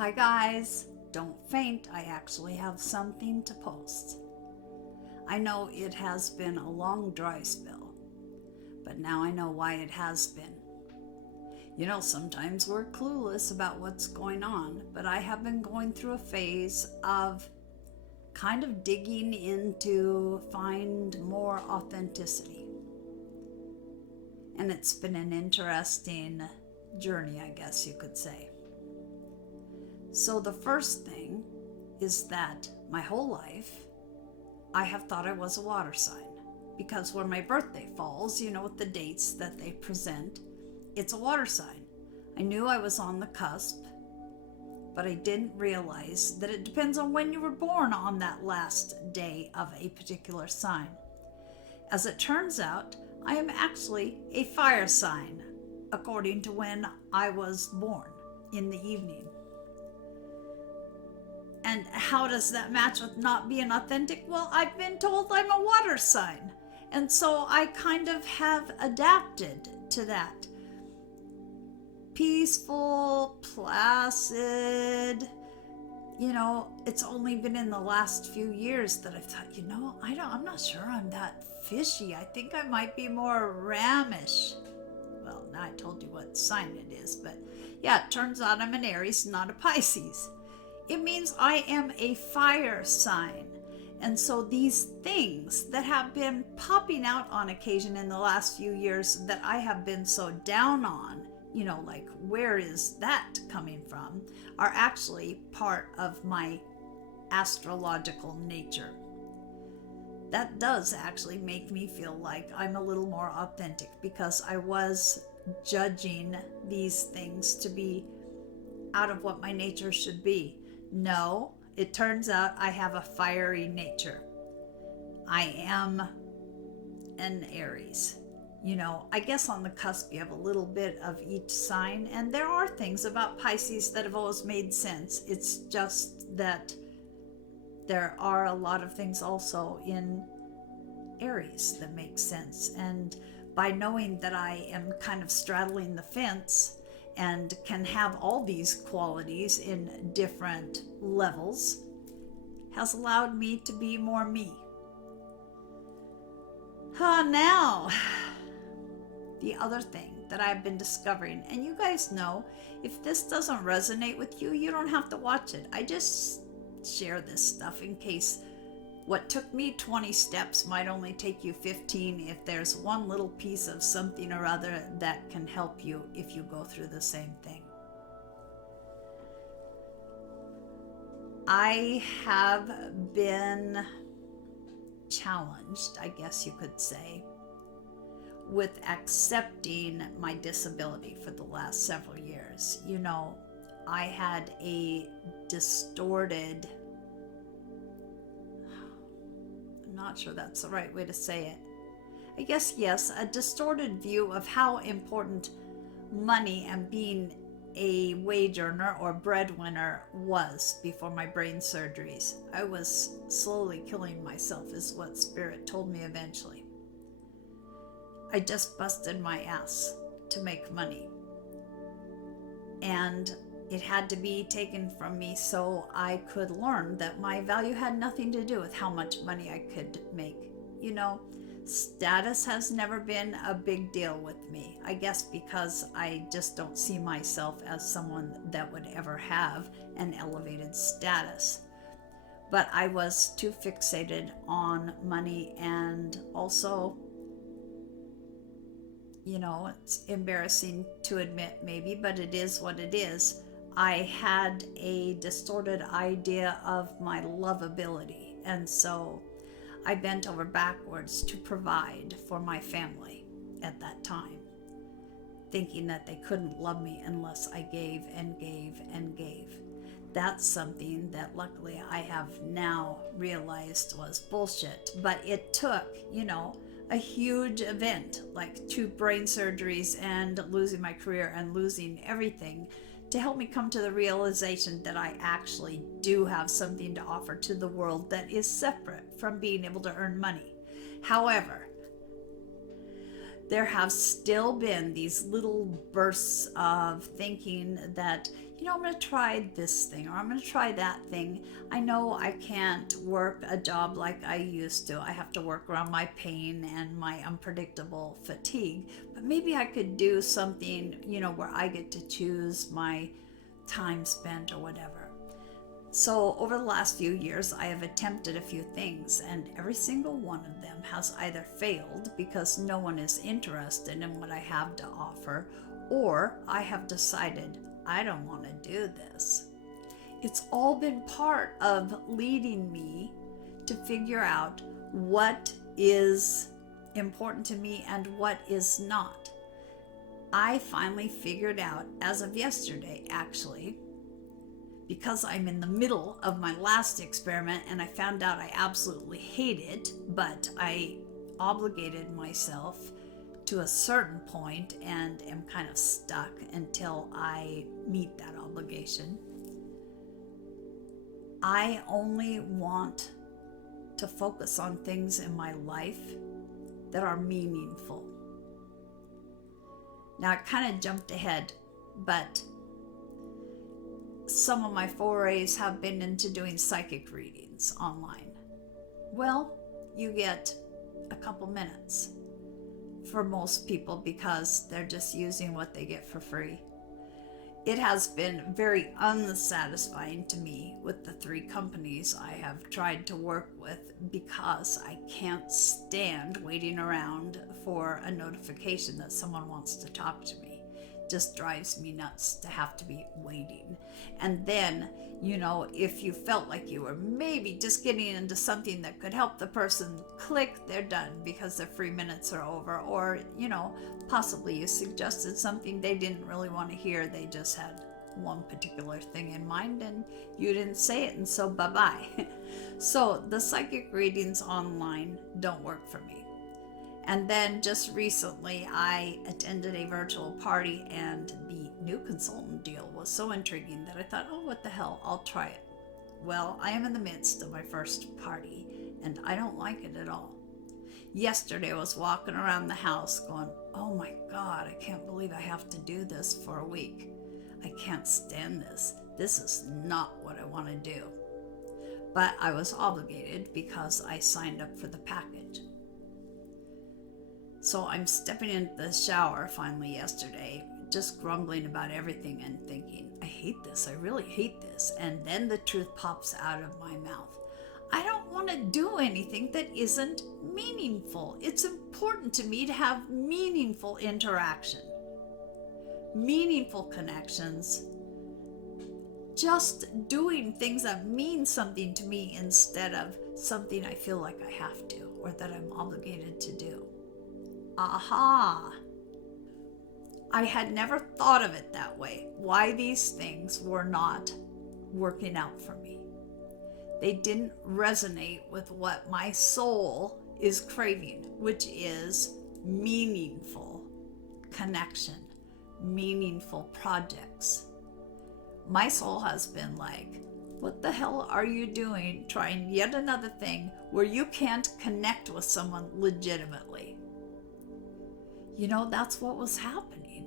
Hi guys, don't faint, I actually have something to post. I know it has been a long dry spell, but now I know why it has been. Sometimes we're clueless about what's going on, but I have been going through a phase of kind of digging in to find more authenticity. And it's been an interesting journey, I guess you could say. So, the first thing is that my whole life I have thought I was a water sign because when my birthday falls, with the dates that they present, it's a water sign. I knew I was on the cusp, but I didn't realize that it depends on when you were born on that last day of a particular sign. As it turns out, I am actually a fire sign according to when I was born in the evening. And how does that match with not being authentic? Well, I've been told I'm a water sign. And so I kind of have adapted to that. Peaceful, placid. It's only been in the last few years that I've thought, I'm not sure I'm that fishy. I think I might be more ramish. Well, now I told you what sign it is, but yeah, it turns out I'm an Aries, not a Pisces. It means I am a fire sign. And so these things that have been popping out on occasion in the last few years that I have been so down on, like where is that coming from, are actually part of my astrological nature. That does actually make me feel like I'm a little more authentic because I was judging these things to be out of what my nature should be. No, it turns out I have a fiery nature. I am an Aries. I guess on the cusp you have a little bit of each sign, and there are things about Pisces that have always made sense. It's just that there are a lot of things also in Aries that make sense. And by knowing that I am kind of straddling the fence and can have all these qualities in different levels has allowed me to be more me. Now, the other thing that I've been discovering, and you guys know, if this doesn't resonate with you, you don't have to watch it. I just share this stuff in case what took me 20 steps might only take you 15 if there's one little piece of something or other that can help you if you go through the same thing. I have been challenged, I guess you could say, with accepting my disability for the last several years. I had a distorted, not sure that's the right way to say it. I guess, yes, a distorted view of how important money and being a wage earner or breadwinner was before my brain surgeries. I was slowly killing myself, is what Spirit told me eventually. I just busted my ass to make money. And it had to be taken from me so I could learn that my value had nothing to do with how much money I could make. Status has never been a big deal with me. I guess because I just don't see myself as someone that would ever have an elevated status. But I was too fixated on money, and also, it's embarrassing to admit maybe, but it is what it is. I had a distorted idea of my lovability, and so I bent over backwards to provide for my family at that time, thinking that they couldn't love me unless I gave and gave and gave. That's something that luckily I have now realized was bullshit, but it took, a huge event like 2 brain surgeries and losing my career and losing everything to help me come to the realization that I actually do have something to offer to the world that is separate from being able to earn money. However, there have still been these little bursts of thinking that, I'm going to try this thing or I'm going to try that thing. I know I can't work a job like I used to. I have to work around my pain and my unpredictable fatigue. But maybe I could do something, where I get to choose my time spent or whatever. So over the last few years, I have attempted a few things, and every single one of them has either failed because no one is interested in what I have to offer, or I have decided I don't want to do this. It's all been part of leading me to figure out what is important to me and what is not. I finally figured out, as of yesterday actually, because I'm in the middle of my last experiment and I found out I absolutely hate it, but I obligated myself to a certain point and am kind of stuck until I meet that obligation. I only want to focus on things in my life that are meaningful. Now I kind of jumped ahead, but some of my forays have been into doing psychic readings online. Well, you get a couple minutes for most people because they're just using what they get for free. It has been very unsatisfying to me with the 3 companies I have tried to work with because I can't stand waiting around for a notification that someone wants to talk to me. Just drives me nuts to have to be waiting. And then, if you felt like you were maybe just getting into something that could help the person, click, they're done because their free minutes are over. Or, possibly you suggested something they didn't really want to hear. They just had one particular thing in mind and you didn't say it, and so bye-bye. So the psychic readings online don't work for me. And then just recently, I attended a virtual party and the new consultant deal was so intriguing that I thought, oh, what the hell, I'll try it. Well, I am in the midst of my first party and I don't like it at all. Yesterday, I was walking around the house going, oh my God, I can't believe I have to do this for a week. I can't stand this. This is not what I want to do. But I was obligated because I signed up for the package. So I'm stepping into the shower finally yesterday, just grumbling about everything and thinking, I hate this, I really hate this. And then the truth pops out of my mouth. I don't want to do anything that isn't meaningful. It's important to me to have meaningful interaction, meaningful connections, just doing things that mean something to me instead of something I feel like I have to or that I'm obligated to do. Aha! I had never thought of it that way, why these things were not working out for me. They didn't resonate with what my soul is craving, which is meaningful connection, meaningful projects. My soul has been like, what the hell are you doing trying yet another thing where you can't connect with someone legitimately? That's what was happening.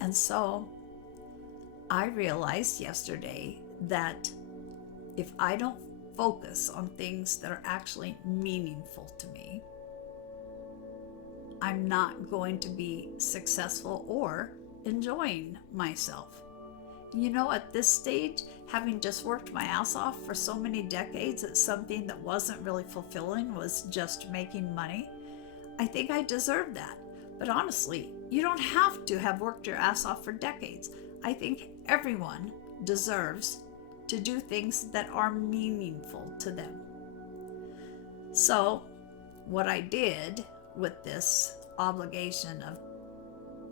And so I realized yesterday that if I don't focus on things that are actually meaningful to me, I'm not going to be successful or enjoying myself. At this stage, having just worked my ass off for so many decades at something that wasn't really fulfilling, was just making money, I think I deserve that. But honestly, you don't have to have worked your ass off for decades. I think everyone deserves to do things that are meaningful to them. So, what I did with this obligation of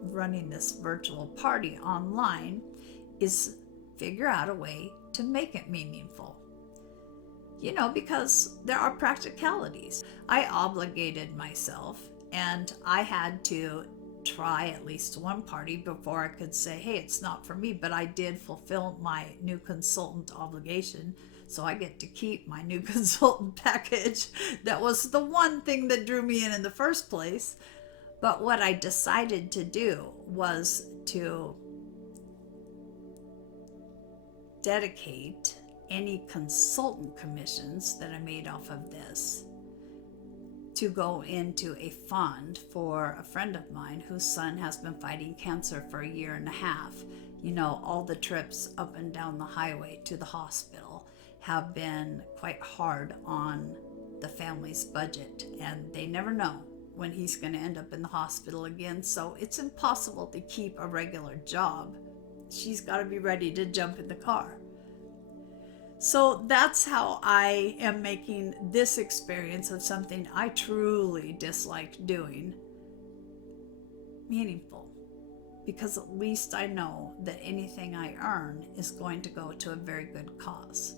running this virtual party online is figure out a way to make it meaningful. Because there are practicalities. I obligated myself and I had to try at least one party before I could say, hey, it's not for me, but I did fulfill my new consultant obligation. So I get to keep my new consultant package. That was the one thing that drew me in the first place. But what I decided to do was to dedicate any consultant commissions that I made off of this to go into a fund for a friend of mine whose son has been fighting cancer for a year and a half. You know, all the trips up and down the highway to the hospital have been quite hard on the family's budget, and they never know when he's going to end up in the hospital again, so it's impossible to keep a regular job. She's got to be ready to jump in the car. So that's how I am making this experience of something I truly disliked doing meaningful, because at least I know that anything I earn is going to go to a very good cause.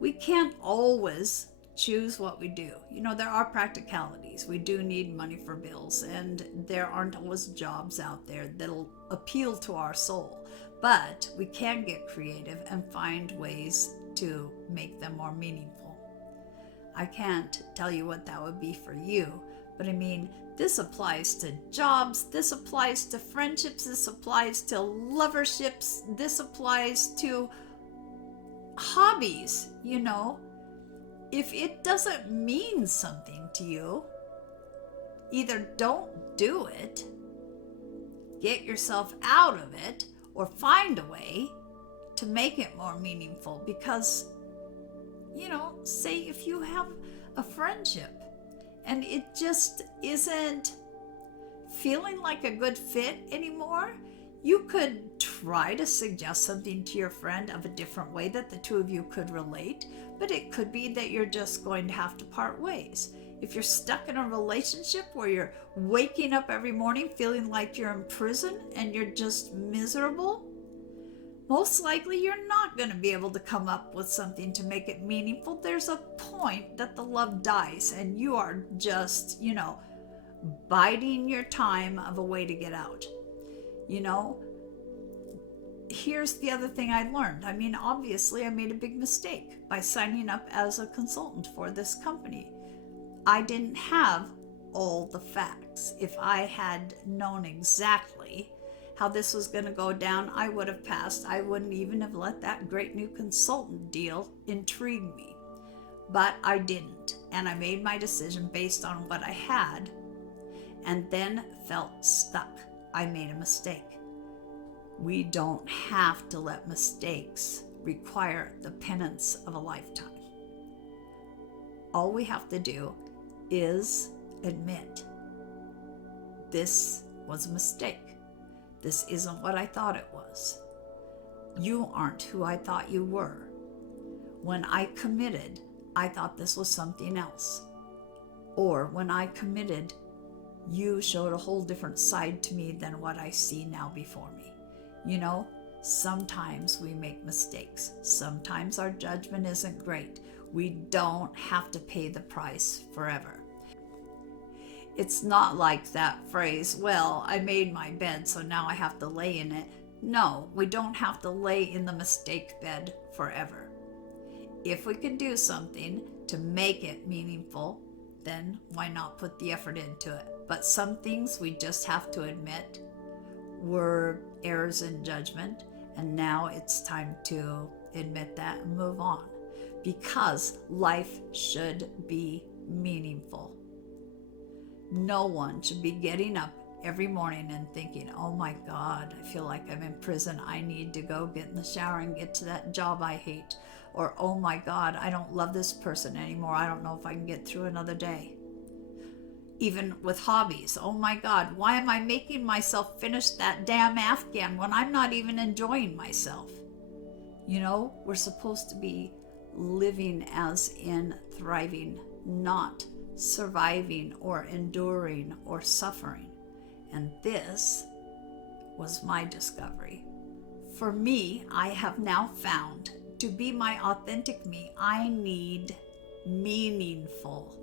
We can't always choose what we do. You know, there are practicalities. We do need money for bills, and there aren't always jobs out there that'll appeal to our soul. But we can get creative and find ways to make them more meaningful. I can't tell you what that would be for you, but I mean, this applies to jobs, this applies to friendships, this applies to loverships, this applies to hobbies. You know, if it doesn't mean something to you, either don't do it, get yourself out of it, or find a way to make it more meaningful. Because, you know, say if you have a friendship and it just isn't feeling like a good fit anymore, you could try to suggest something to your friend of a different way that the two of you could relate, but it could be that you're just going to have to part ways. If you're stuck in a relationship where you're waking up every morning feeling like you're in prison and you're just miserable, most likely you're not going to be able to come up with something to make it meaningful. There's a point that the love dies and you are just, you know, biding your time of a way to get out. You know, here's the other thing I learned. I mean, obviously I made a big mistake by signing up as a consultant for this company. I didn't have all the facts. If I had known exactly how this was going to go down, I would have passed. I wouldn't even have let that great new consultant deal intrigue me. But I didn't, and I made my decision based on what I had, and then felt stuck. I made a mistake. We don't have to let mistakes require the penance of a lifetime. All we have to do is admit, this was a mistake. This isn't what I thought it was. You aren't who I thought you were. When I committed, I thought this was something else. Or when I committed, you showed a whole different side to me than what I see now before me. You know, sometimes we make mistakes. Sometimes our judgment isn't great. We don't have to pay the price forever. It's not like that phrase, well, I made my bed, so now I have to lay in it. No, we don't have to lay in the mistake bed forever. If we can do something to make it meaningful, then why not put the effort into it? But some things we just have to admit were errors in judgment, and now it's time to admit that and move on, because life should be meaningful. No one should be getting up every morning and thinking, oh my God, I feel like I'm in prison. I need to go get in the shower and get to that job I hate. Or, oh my God, I don't love this person anymore. I don't know if I can get through another day. Even with hobbies, oh my God, why am I making myself finish that damn Afghan when I'm not even enjoying myself? You know, we're supposed to be living as in thriving, not surviving or enduring or suffering. And this was my discovery. For me, I have now found to be my authentic me, I need meaningful.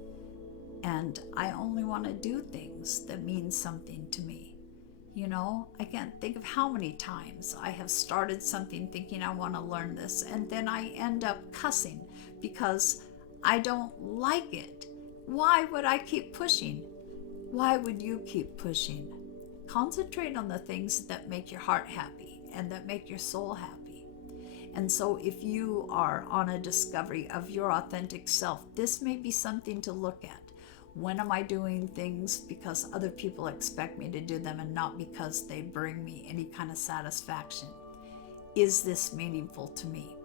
And I only want to do things that mean something to me. You know, I can't think of how many times I have started something thinking I want to learn this, and then I end up cussing because I don't like it. Why would I keep pushing? Why would you keep pushing? Concentrate on the things that make your heart happy and that make your soul happy. And so if you are on a discovery of your authentic self, this may be something to look at. When am I doing things because other people expect me to do them and not because they bring me any kind of satisfaction? Is this meaningful to me?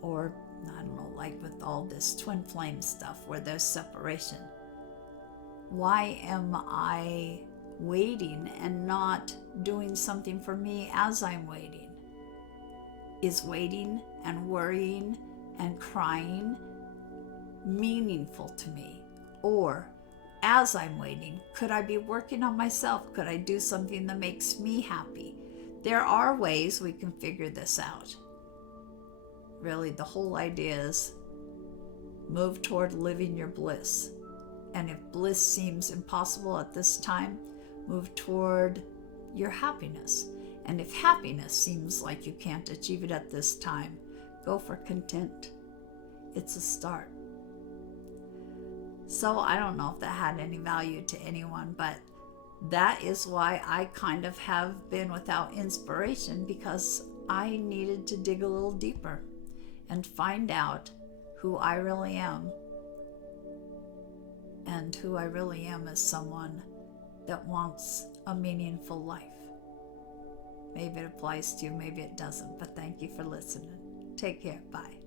Or, I don't know, like with all this twin flame stuff where there's separation. Why am I waiting and not doing something for me as I'm waiting? Is waiting and worrying and crying meaningful to me? Or, as I'm waiting, could I be working on myself? Could I do something that makes me happy? There are ways we can figure this out. Really, the whole idea is move toward living your bliss. And if bliss seems impossible at this time, move toward your happiness. And if happiness seems like you can't achieve it at this time, go for content. It's a start. So I don't know if that had any value to anyone, but that is why I kind of have been without inspiration, because I needed to dig a little deeper and find out who I really am. And who I really am is someone that wants a meaningful life. Maybe it applies to you, maybe it doesn't, but thank you for listening. Take care. Bye.